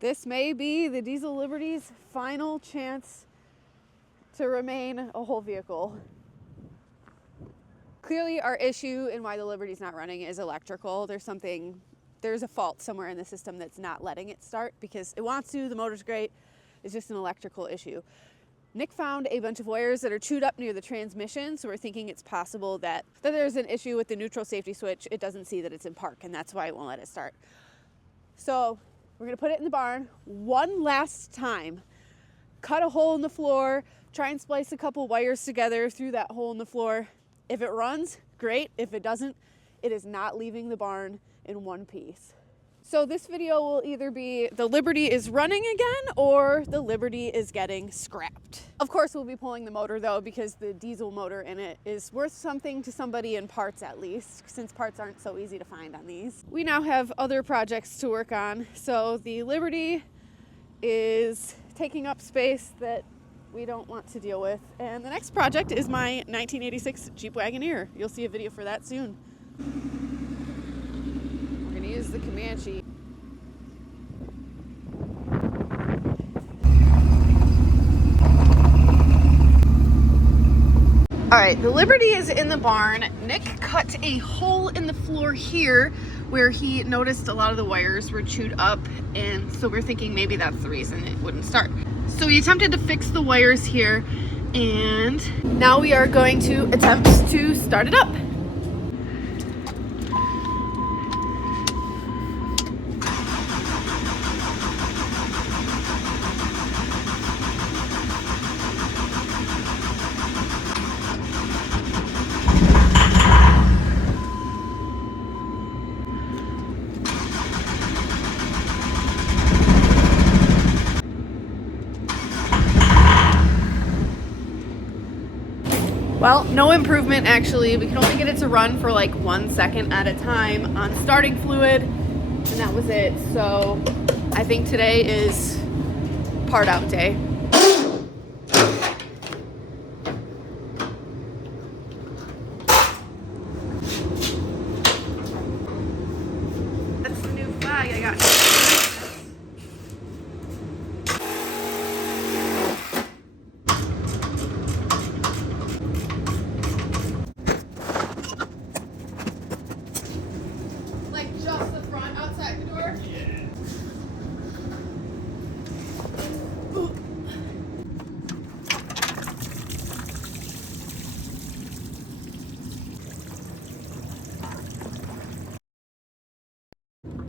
This may be the Diesel Liberty's final chance to remain a whole vehicle. Clearly our issue and why the Liberty's not running is electrical. There's a fault somewhere in the system that's not letting it start, because it wants to, the motor's great, it's just an electrical issue. Nick found a bunch of wires that are chewed up near the transmission, so we're thinking it's possible that there's an issue with the neutral safety switch. It doesn't see that it's in park, and that's why it won't let it start. So we're gonna put it in the barn one last time, cut a hole in the floor, try and splice a couple wires together through that hole in the floor. If it runs, great. If it doesn't, it is not leaving the barn in one piece. So this video will either be the Liberty is running again or the Liberty is getting scrapped. Of course, we'll be pulling the motor though, because the diesel motor in it is worth something to somebody in parts, at least, since parts aren't so easy to find on these. We now have other projects to work on. So the Liberty is taking up space that we don't want to deal with. And the next project is my 1986 Jeep Wagoneer. You'll see a video for that soon. We're gonna use the Comanche. All right, the Liberty is in the barn. Nick cut a hole in the floor here where he noticed a lot of the wires were chewed up, and so we're thinking maybe that's the reason it wouldn't start. So we attempted to fix the wires here, and now we are going to attempt to start it up. Well, no improvement actually. We can only get it to run for like 1 second at a time on starting fluid, and that was it. So I think today is part out day. That's the new flag I got.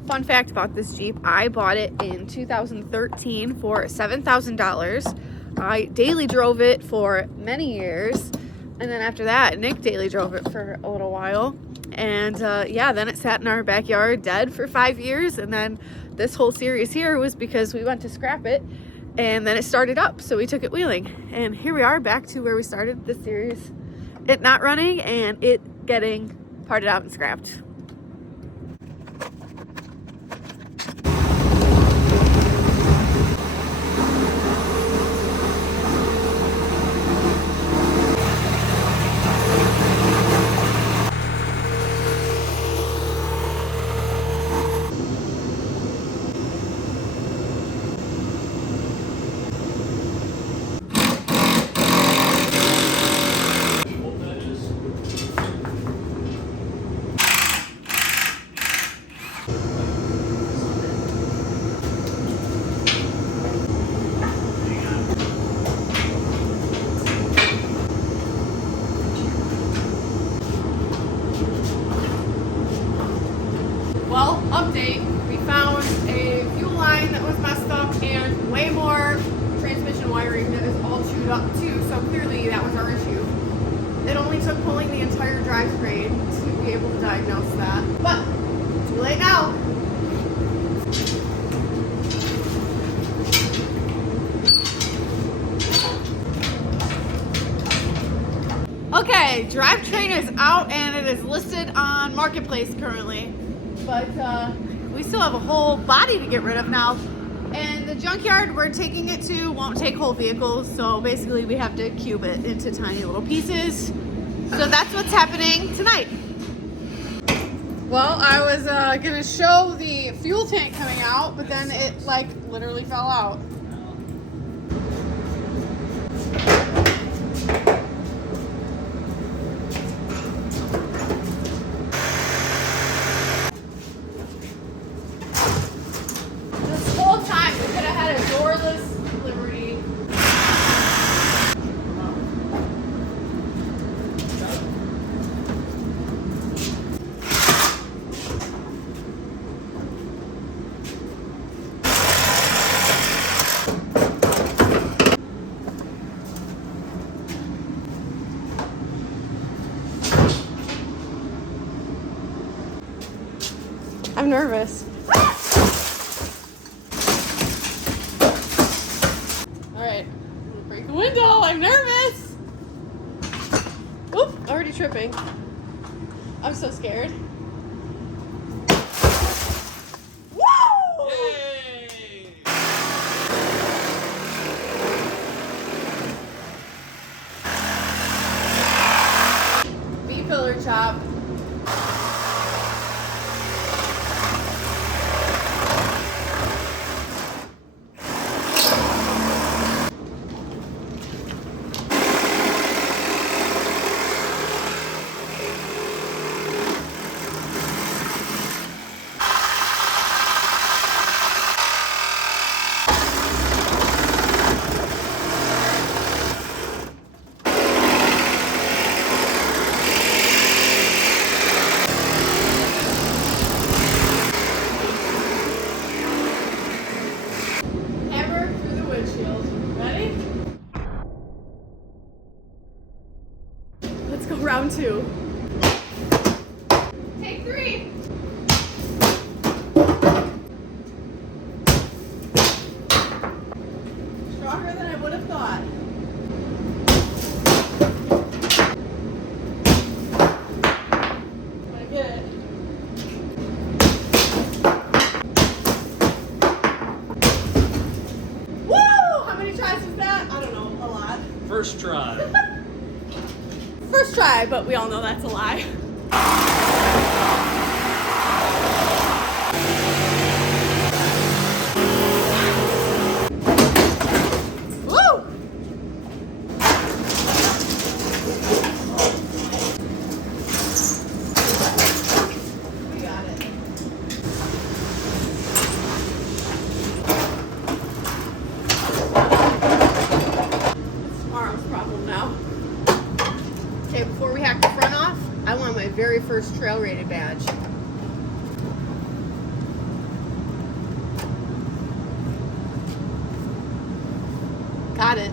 Fun fact about this Jeep, I bought it in 2013 for $7,000. I daily drove it for many years, and then after that, Nick daily drove it for a little while. And yeah, then it sat in our backyard dead for 5 years, and then this whole series here was because we went to scrap it, and then it started up, so we took it wheeling. And here we are back to where we started this series. It not running, and it getting parted out and scrapped. Well, update, we found a fuel line that was messed up and way more transmission wiring that is all chewed up too, so clearly that was our issue. It only took pulling the entire drivetrain to be able to diagnose that, but too late now. Okay, drivetrain is out and it is listed on Marketplace currently. But we still have a whole body to get rid of now. And the junkyard we're taking it to won't take whole vehicles, so basically we have to cube it into tiny little pieces. So that's what's happening tonight. Well, I was gonna show the fuel tank coming out, but then it like literally fell out. This whole time we could have had a doorless Liberty. I'm nervous. All right, I'm gonna break the window. I'm nervous. Oop, already tripping. I'm so scared. Woo! Yay! Beef filler chop. Hammer through the windshield. Ready? Let's go round 2. Take 3. Stronger than I would have thought. I get it. Woo! How many tries was that? I don't know, a lot. First try. First try, but we all know that's a lie. Woo! We got it. It's tomorrow's problem now. Okay, before we hack the front off, I want my very first trail rated badge. Got it.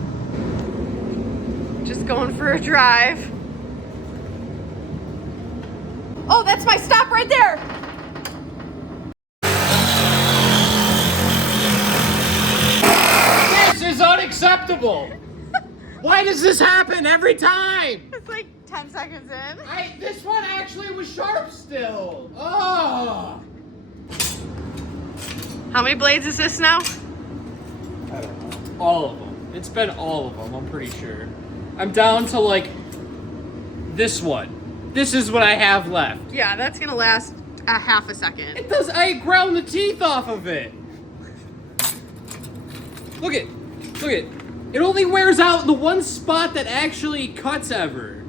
Just going for a drive. Oh, that's my stop right there. This is unacceptable! Why does this happen every time? It's like 10 seconds in. This one actually was sharp still. Oh! How many blades is this now? I don't know. All of them. It's been all of them, I'm pretty sure. I'm down to like this one. This is what I have left. Yeah, that's gonna last a half a second. It does. I ground the teeth off of it. Look it. It only wears out in the one spot that actually cuts ever.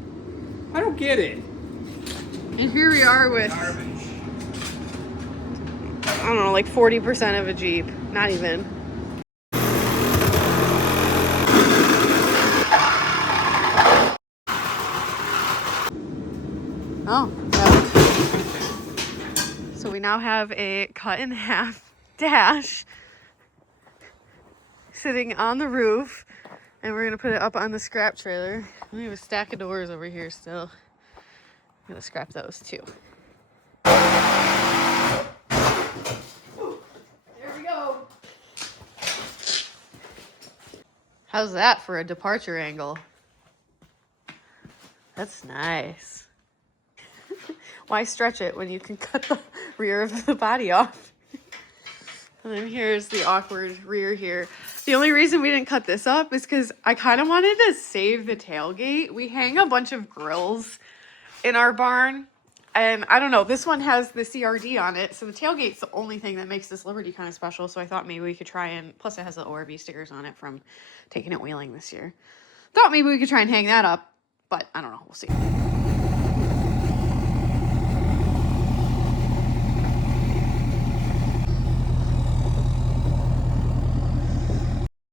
I don't get it. And here we are with, I don't know, like 40% of a Jeep. Not even. Oh, well. So we now have a cut in half dash sitting on the roof, and we're gonna put it up on the scrap trailer. We have a stack of doors over here still. I'm gonna scrap those too. There we go. How's that for a departure angle? That's nice. Why stretch it when you can cut the rear of the body off? And then here's the awkward rear here. The only reason we didn't cut this up is because I kind of wanted to save the tailgate. We hang a bunch of grills in our barn, And I don't know, this one has the CRD on it, so the tailgate's the only thing that makes this Liberty kind of special, so I thought maybe we could try and, plus it has the ORV stickers on it from taking it wheeling this year. Thought maybe we could try and hang that up, but I don't know, we'll see.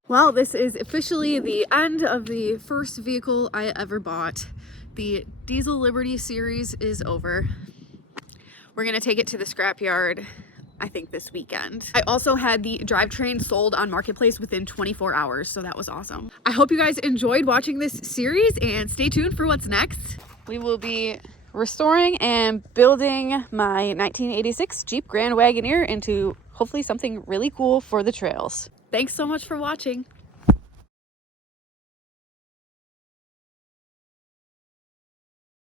Well, this is officially the end of the first vehicle I ever bought. The Diesel Liberty series is over. We're gonna take it to the scrapyard, I think this weekend. I also had the drivetrain sold on Marketplace within 24 hours, so that was awesome. I hope you guys enjoyed watching this series and stay tuned for what's next. We will be restoring and building my 1986 Jeep Grand Wagoneer into hopefully something really cool for the trails. Thanks so much for watching.